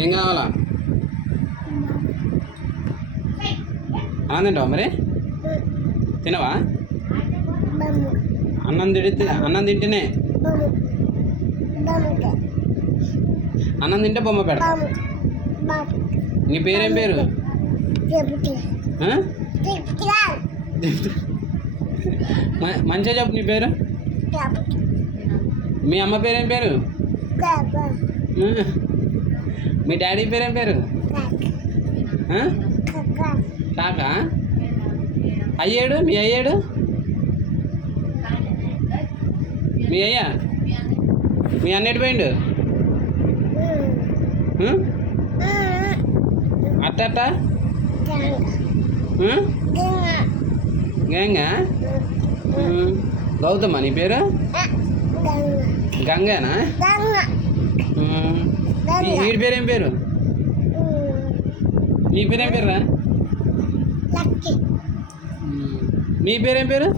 ఏం కావాలా? అన్నం తింటావా మరి? తినవా? అన్నం తింటేనే అన్నం తింటే బొమ్మ పెడతా. నీ పేరేం పేరు? మంచిగా చెప్పు నీ పేరు. మీ అమ్మ పేరేం పేరు? మీ డాడీ పేరేం పేరు? కాకా? అయ్యాడు మీ అయ్యాడు? మీ అయ్యా మీ అన్నిటి పోయిండు అట్ట గంగా? గౌతమా నీ పేరు? గంగానా? వీడి పేరేం పేరు? నీ పేరేం పేరురా? మీ పేరేం పేరు?